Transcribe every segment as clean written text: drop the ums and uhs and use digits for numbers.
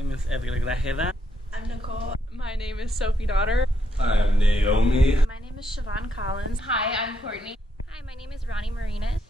name is Edgar Grajeda. I'm Nicole. My name is Sophie Daughter. I'm Naomi. My name is Siobhan Collins. Hi, I'm Courtney. Hi, my name is Ronnie Marinas.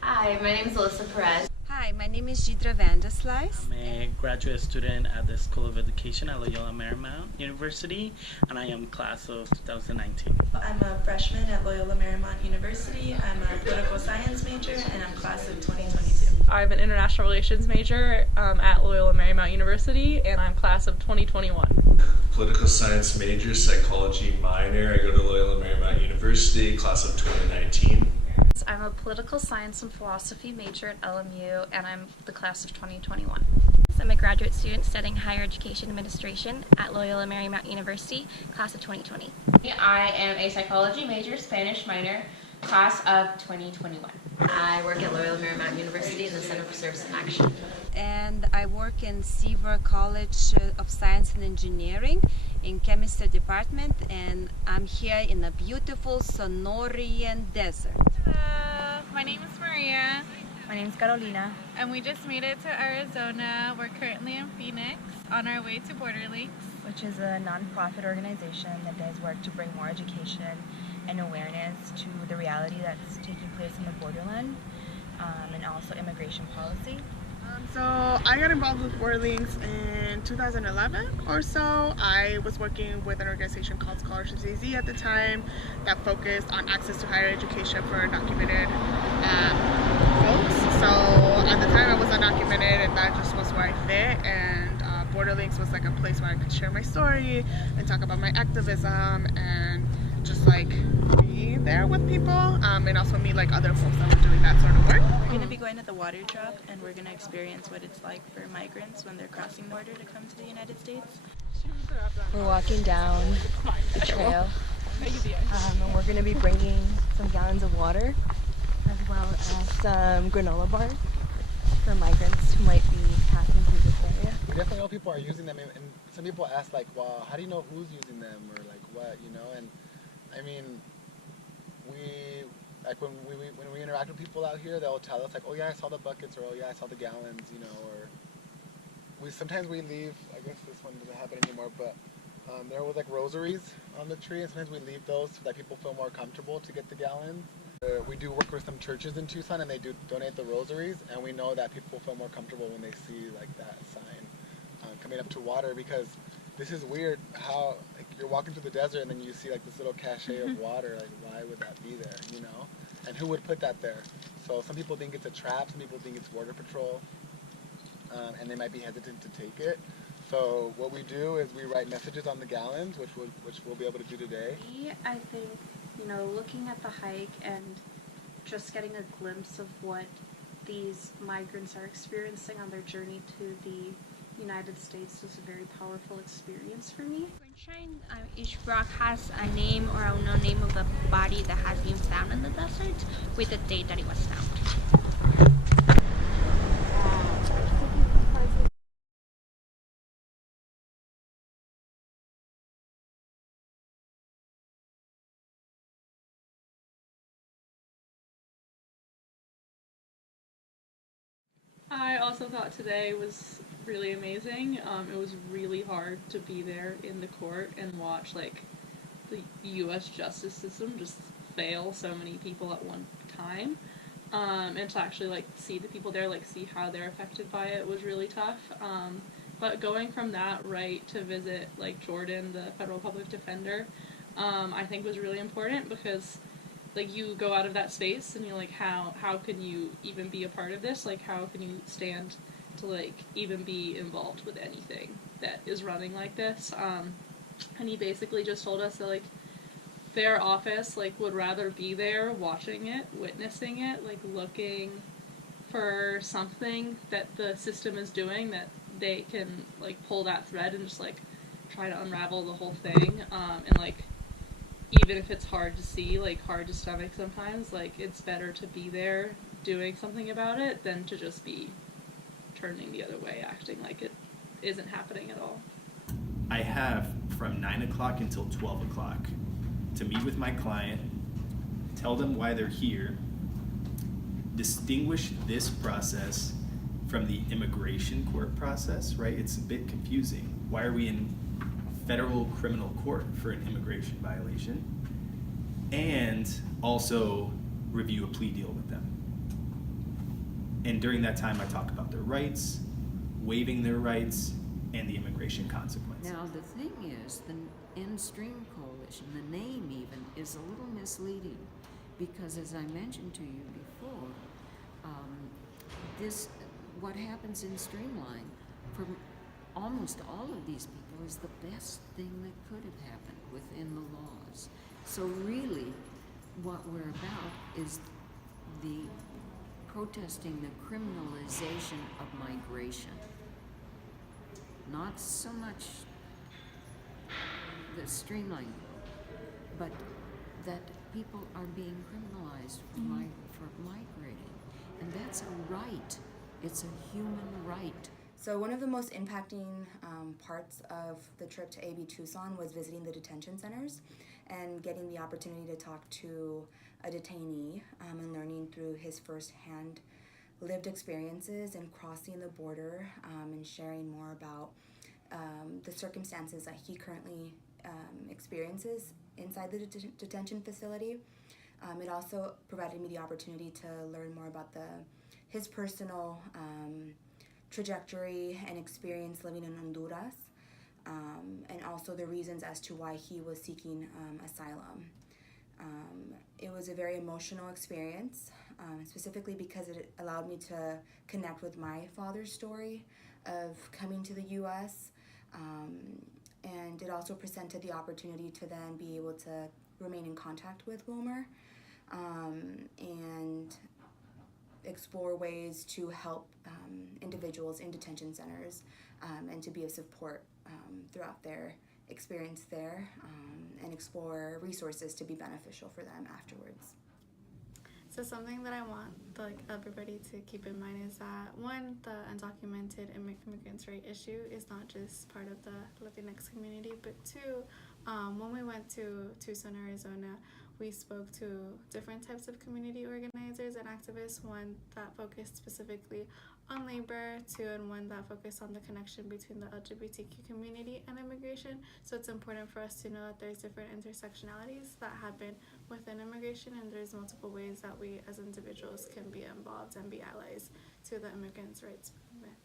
Hi, my name is Alyssa Perez. Hi, my name is Jidra Vanderslice. I'm a graduate student at the School of Education at Loyola Marymount University, and I am class of 2019. I'm a freshman at Loyola Marymount University. I'm a political science major, and I'm class of 2022. I'm an international relations major at Loyola Marymount University, and I'm class of 2021. Political science major, psychology minor. I go to Loyola Marymount University, class of 2019. I'm a political science and philosophy major at LMU, and I'm the class of 2021. I'm a graduate student studying higher education administration at Loyola Marymount University, class of 2020. I am a psychology major, Spanish minor, class of 2021. I work at Loyola Marymount University in the Center for Service and Action. And I work in Seaver College of Science and Engineering in chemistry department, and I'm here in the beautiful Sonorian desert. My name is Maria. My name is Carolina. And we just made it to Arizona. We're currently in Phoenix on our way to Border Links, Which is a nonprofit organization that does work to bring more education and awareness to the reality that's taking place in the borderland, and also immigration policy. So I got involved with Border Links in 2011 or so. I was working with an organization called Scholarships AZ at the time that focused on access to higher education for undocumented folks. So at the time I was undocumented, and that just was where I fit, and Border Links was like a place where I could share my story and talk about my activism and just like be there with people, and also meet like other folks that were doing that sort of work. We're going to be going to the water drop, and we're going to experience what it's like for migrants when they're crossing the border to come to the United States. We're walking down the trail, and we're going to be bringing some gallons of water as well as some granola bars for migrants who might be passing through this area. We definitely know people are using them, and some people ask like, well, how do you know who's using them, or like what, you know? And I mean, we like when we interact with people out here, they'll tell us like, oh yeah, I saw the buckets, or oh yeah, I saw the gallons, you know. Or sometimes we leave. I guess this one doesn't happen anymore, but there was like rosaries on the tree, and sometimes we leave those so that people feel more comfortable to get the gallons. We do work with some churches in Tucson, and they do donate the rosaries, and we know that people feel more comfortable when they see like that sign coming up to water, because this is weird how like, you're walking through the desert and then you see like this little cachet of water. Like, why would that be there, you know? And who would put that there? So some people think it's a trap, some people think it's border patrol, and they might be hesitant to take it. So what we do is we write messages on the gallons, which we'll be able to do today. I think, you know, looking at the hike and just getting a glimpse of what these migrants are experiencing on their journey to the United States was a very powerful experience for me. Each rock has a name or a unknown name of a body that has been found in the desert with the date that it was found. I also thought today was really amazing. It was really hard to be there in the court and watch like the U.S. justice system just fail so many people at one time, and to actually like see the people there, like see how they're affected by it, was really tough. But going from that right to visit like Jordan, the federal public defender, I think was really important, because like you go out of that space and you're like, how can you even be a part of this? Like, how can you stand to like even be involved with anything that is running like this? And he basically just told us that like their office like would rather be there watching it, witnessing it, like looking for something that the system is doing that they can like pull that thread and just like try to unravel the whole thing, and like even if it's hard to see, like hard to stomach sometimes, like it's better to be there doing something about it than to just be turning the other way, acting like it isn't happening at all. I have from 9 o'clock until 12 o'clock to meet with my client, tell them why they're here, distinguish this process from the immigration court process, right? It's a bit confusing. Why are we in federal criminal court for an immigration violation? And also review a plea deal with them. And during that time, I talk about their rights, waiving their rights, and the immigration consequences. Now, the thing is, the End Stream Coalition, the name even, is a little misleading because, as I mentioned to you before, what happens in Streamline for almost all of these people is the best thing that could have happened within the laws. So really, what we're about is the protesting the criminalization of migration. Not so much the streamline, but that people are being criminalized for migrating. And that's a right. It's a human right. So one of the most impacting parts of the trip to AB Tucson was visiting the detention centers and getting the opportunity to talk to a detainee and learning through his firsthand lived experiences in crossing the border and sharing more about the circumstances that he currently experiences inside the detention facility. It also provided me the opportunity to learn more about his personal trajectory and experience living in Honduras, and also the reasons as to why he was seeking asylum. It was a very emotional experience, specifically because it allowed me to connect with my father's story of coming to the U.S., and it also presented the opportunity to then be able to remain in contact with Wilmer and explore ways to help individuals in detention centers and to be of support throughout their experience there, and explore resources to be beneficial for them afterwards. So something that I want everybody to keep in mind is that, one, the undocumented immigrants' right issue is not just part of the Latinx community, but two, when we went to Tucson, Arizona, we spoke to different types of community organizers and activists, one that focused specifically on labor, two, and one that focused on the connection between the LGBTQ community and immigration. So it's important for us to know that there's different intersectionalities that happen within immigration, and there's multiple ways that we as individuals can be involved and be allies to the immigrants' rights movement.